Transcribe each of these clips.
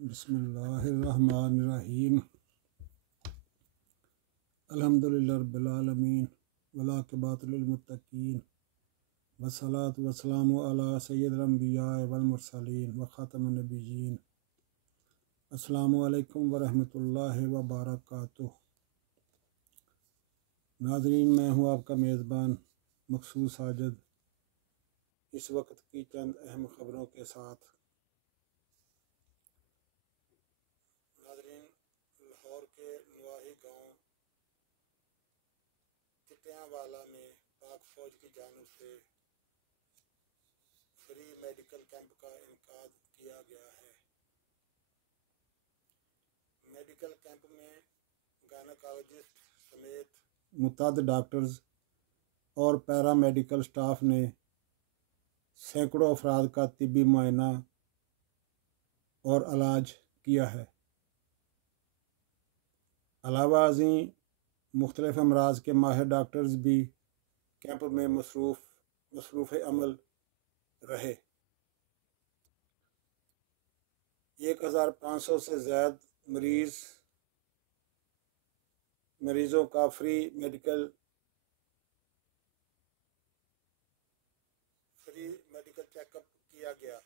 بسم اللہ الرحمن الرحیم الحمدللہ رب العالمین والعاقبۃ للمتقین والصلاۃ والسلام علی سید الانبیاء والمرسلین وخاتم النبیین۔ السلام علیکم ورحمۃ اللہ وبرکاتہ۔ ناظرین، میں ہوں آپ کا میزبان مقصود ساجد، اس وقت کی چند اہم خبروں کے ساتھ۔ ناظرین، لاہور کے نواحی گاؤں چٹیاں والا میں پاک فوج کی جانب سے فری میڈیکل کیمپ کا انعقاد کیا گیا ہے۔ میڈیکل کیمپ میں گائنیکالوجسٹ سمیت متعدد ڈاکٹرز اور پیرا میڈیکل سٹاف نے سینکڑوں افراد کا طبی معائنہ اور علاج کیا ہے۔ علاوہ ازیں مختلف امراض کے ماہر ڈاکٹرز بھی کیمپ میں مصروف عمل رہے۔ 1500 سے زائد مریضوں کا فری میڈیکل چیک اپ کیا گیا۔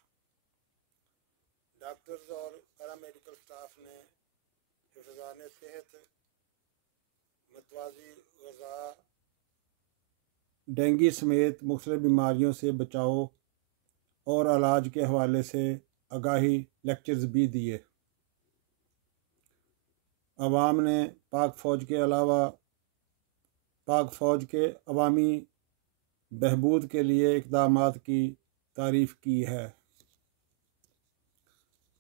ڈاکٹرز اور پیرا میڈیکل سٹاف نے حفظان صحت، متوازی غذا، ڈینگی سمیت مختلف بیماریوں سے بچاؤ اور علاج کے حوالے سے آگاہی لیکچرز بھی دیے۔ عوام نے پاک فوج کے عوامی بہبود کے لیے اقدامات کی تعریف کی ہے۔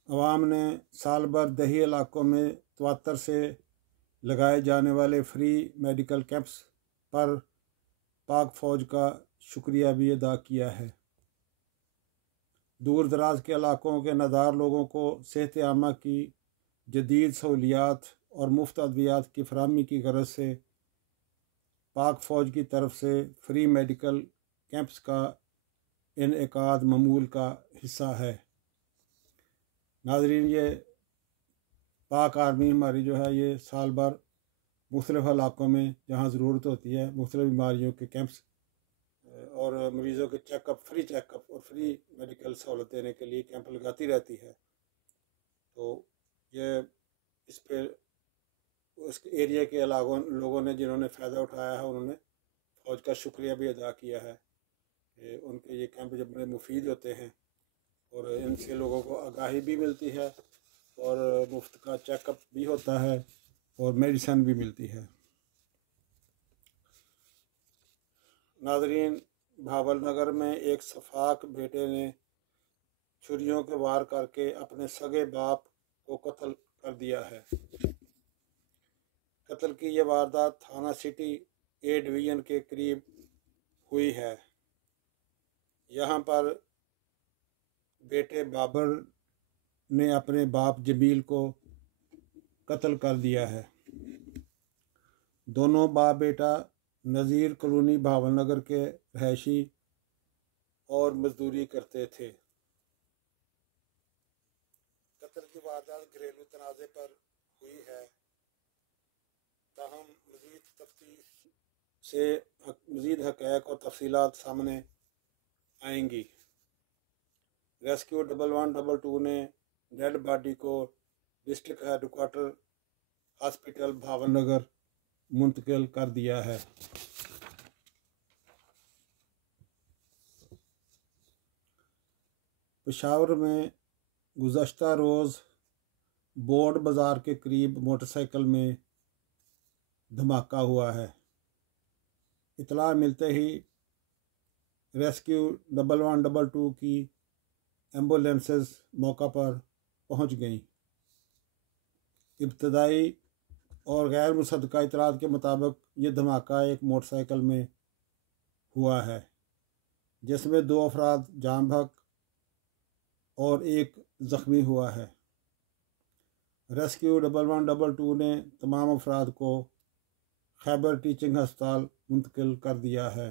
عوام نے سال بھر دیہی علاقوں میں تواتر سے لگائے جانے والے فری میڈیکل کیمپس پر پاک فوج کا شکریہ بھی ادا کیا ہے۔ دور دراز کے علاقوں کے نادار لوگوں کو صحت عامہ کی جدید سہولیات اور مفت ادویات کی فراہمی کی غرض سے پاک فوج کی طرف سے فری میڈیکل کیمپس کا انعقاد معمول کا حصہ ہے۔ ناظرین، یہ پاک آرمی ہماری جو ہے یہ سال بھر مختلف علاقوں میں جہاں ضرورت ہوتی ہے مختلف بیماریوں کے کیمپس اور مریضوں کے فری چیک اپ اور فری میڈیکل سہولت دینے کے لیے کیمپ لگاتی رہتی ہے۔ تو یہ اس ایریا کے لوگوں نے جنہوں نے فائدہ اٹھایا ہے انہوں نے فوج کا شکریہ بھی ادا کیا ہے۔ ان کے یہ کیمپ جب بڑے مفید ہوتے ہیں اور ان سے لوگوں کو آگاہی بھی ملتی ہے اور مفت کا چیک اپ بھی ہوتا ہے اور میڈیسن بھی ملتی ہے۔ ناظرین، بھاول نگر میں ایک سفاک بیٹے نے چھریوں کے وار کر کے اپنے سگے باپ کو قتل کر دیا ہے۔ قتل کی یہ واردات تھانہ سٹی اے ڈویژن کے قریب ہوئی ہے۔ یہاں پر بیٹے بابر نے اپنے باپ جمیل کو قتل کر دیا ہے۔ دونوں باپ بیٹا نذیر کالونی بھاول نگر کے رہائشی اور مزدوری کرتے تھے۔ قتل کی واردات گھریلو تنازع پر ہوئی ہے، تاہم مزید تفتیش سے مزید حقائق اور تفصیلات سامنے آئیں گی۔ ریسکیو 1122 نے ڈیڈ باڈی کو district headquarter hospital Bahawalnagar منتقل کر دیا ہے۔ پشاور میں گزشتہ روز بورڈ بازار کے قریب موٹر سائیکل میں دھماکہ ہوا ہے۔ اطلاع ملتے ہی ریسکیو 1122 کی ایمبولینسز موقع پر پہنچ گئیں۔ ابتدائی اور غیر مصدقہ اطلاعات کے مطابق یہ دھماکہ ایک موٹر سائیکل میں ہوا ہے جس میں 2 افراد جاں بحق اور 1 زخمی ہوا ہے۔ ریسکیو 1122 نے تمام افراد کو خیبر ٹیچنگ ہسپتال منتقل کر دیا ہے۔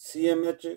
CMH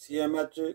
CMH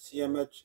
CMH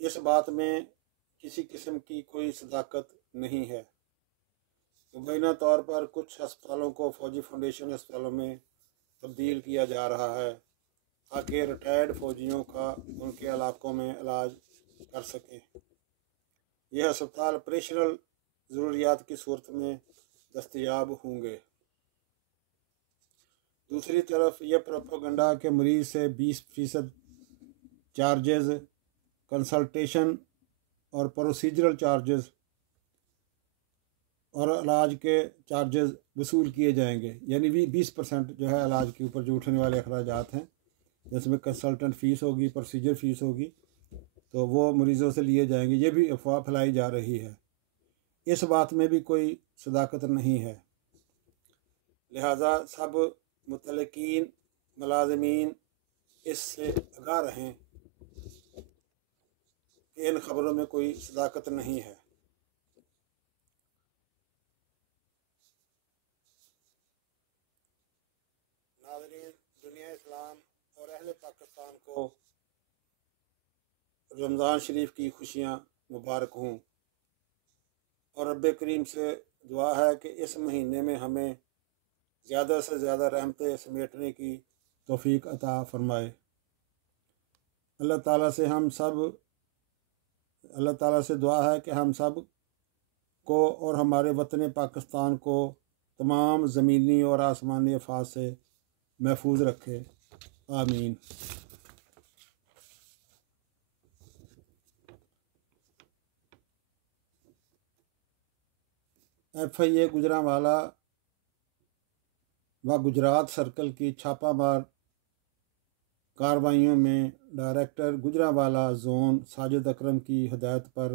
اس بات میں کسی قسم کی کوئی صداقت نہیں ہے۔ مبینہ طور پر کچھ ہسپتالوں کو فوجی فاؤنڈیشن ہسپتالوں میں تبدیل کیا جا رہا ہے تاکہ ریٹائرڈ فوجیوں کا ان کے علاقوں میں علاج کر سکیں۔ یہ ہسپتال آپریشنل ضروریات کی صورت میں دستیاب ہوں گے۔ دوسری طرف یہ پروپیگنڈا کہ مریض سے 20% چارجز کنسلٹیشن اور پروسیجرل چارجز اور علاج کے چارجز وصول کیے جائیں گے، یعنی 20% جو ہے علاج کے اوپر جو اٹھنے والے اخراجات ہیں، جس میں کنسلٹنٹ فیس ہوگی، پروسیجر فیس ہوگی، تو وہ مریضوں سے لیے جائیں گے۔ یہ بھی افواہ پھیلائی جا رہی ہے، اس بات میں بھی کوئی صداقت نہیں ہے۔ لہذا سب متعلقین ملازمین اس سے آگاہ رہیں کہ ان خبروں میں کوئی صداقت نہیں ہے۔ ناظرین، دنیا اسلام اور اہل پاکستان کو رمضان شریف کی خوشیاں مبارک ہوں، اور رب کریم سے دعا ہے کہ اس مہینے میں ہمیں زیادہ سے زیادہ رحمتیں سمیٹنے کی توفیق عطا فرمائے۔ اللہ تعالیٰ سے دعا ہے کہ ہم سب کو اور ہمارے وطن پاکستان کو تمام زمینی اور آسمانی آفات سے محفوظ رکھے، آمین۔ FIA گجرانوالہ و گجرات سرکل کی چھاپہ مار کارروائیوں میں ڈائریکٹر گجرانوالہ زون ساجد اکرم کی ہدایت پر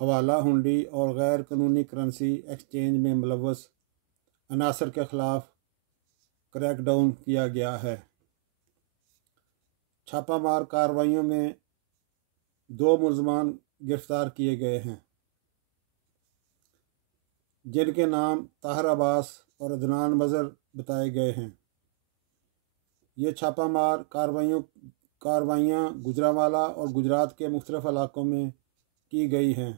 حوالہ ہنڈی اور غیر قانونی کرنسی ایکسچینج میں ملوث عناصر کے خلاف کریک ڈاؤن کیا گیا ہے۔ چھاپہ مار کارروائیوں میں 2 ملزمان گرفتار کیے گئے ہیں، جن کے نام طاہر عباس اور عدنان مظہر بتائے گئے ہیں۔ یہ چھاپہ مار کارروائیاں گجرانوالہ اور گجرات کے مختلف علاقوں میں کی گئی ہیں۔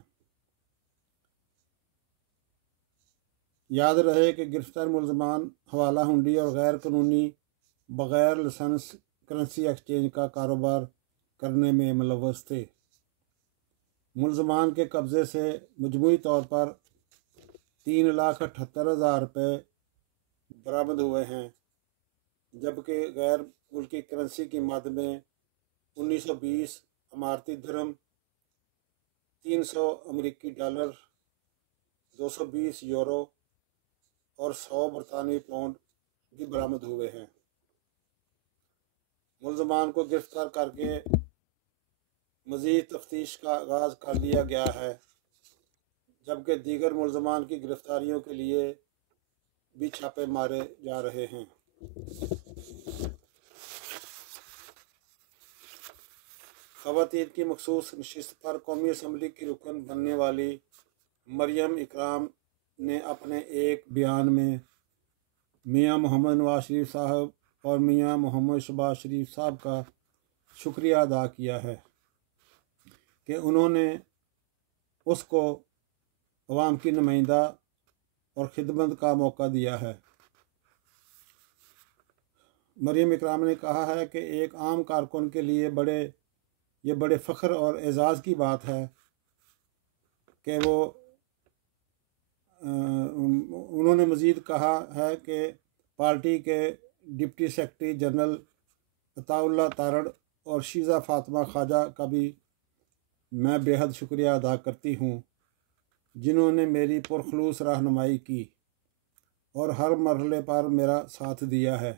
یاد رہے کہ گرفتار ملزمان حوالہ ہنڈی اور غیر قانونی بغیر لائسنس کرنسی ایکسچینج کا کاروبار کرنے میں ملوث تھے۔ ملزمان کے قبضے سے مجموعی طور پر 3,78,000 روپے برآمد ہوئے ہیں، جبکہ غیر ملکی کرنسی کی مد میں 1920 اماراتی درہم، 300 امریکی ڈالر، 220 یورو اور 100 برطانوی پاؤنڈ بھی برآمد ہوئے ہیں۔ ملزمان کو گرفتار کر کے مزید تفتیش کا آغاز کر لیا گیا ہے، جبکہ دیگر ملزمان کی گرفتاریوں کے لیے بھی چھاپے مارے جا رہے ہیں۔ خواتین کی مخصوص نشست پر قومی اسمبلی کی رکن بننے والی مریم اکرام نے اپنے ایک بیان میں میاں محمد نواز شریف صاحب اور میاں محمد شہباز شریف صاحب کا شکریہ ادا کیا ہے کہ انہوں نے اس کو عوام کی نمائندہ اور خدمت کا موقع دیا ہے۔ مریم اکرام نے کہا ہے کہ ایک عام کارکن کے لیے یہ بڑے فخر اور اعزاز کی بات ہے کہ انہوں نے مزید کہا ہے کہ پارٹی کے ڈپٹی سیکرٹری جنرل عطا اللہ تارڑ اور شیزہ فاطمہ خواجہ کا بھی میں بے حد شکریہ ادا کرتی ہوں، جنہوں نے میری پرخلوص رہنمائی کی اور ہر مرحلے پر میرا ساتھ دیا ہے۔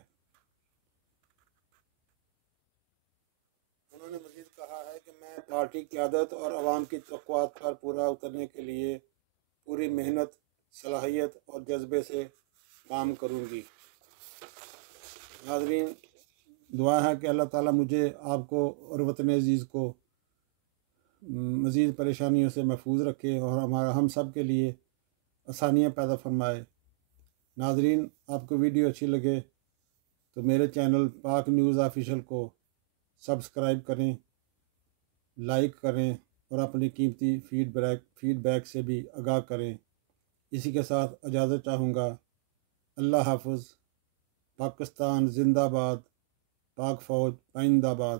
انہوں نے مزید کہا ہے کہ میں پارٹی قیادت اور عوام کی توقعات پر پورا اترنے کے لیے پوری محنت، صلاحیت اور جذبے سے کام کروں گی۔ ناظرین، دعا ہے کہ اللہ تعالیٰ مجھے، آپ کو اور وطن عزیز کو مزید پریشانیوں سے محفوظ رکھے اور ہم سب کے لیے آسانیاں پیدا فرمائے۔ ناظرین، آپ کو ویڈیو اچھی لگے تو میرے چینل پاک نیوز آفیشل کو سبسکرائب کریں، لائک کریں اور اپنی قیمتی فیڈ بیک سے بھی آگاہ کریں۔ اسی کے ساتھ اجازت چاہوں گا۔ اللہ حافظ۔ پاکستان زندہ باد، پاک فوج پائندہ باد۔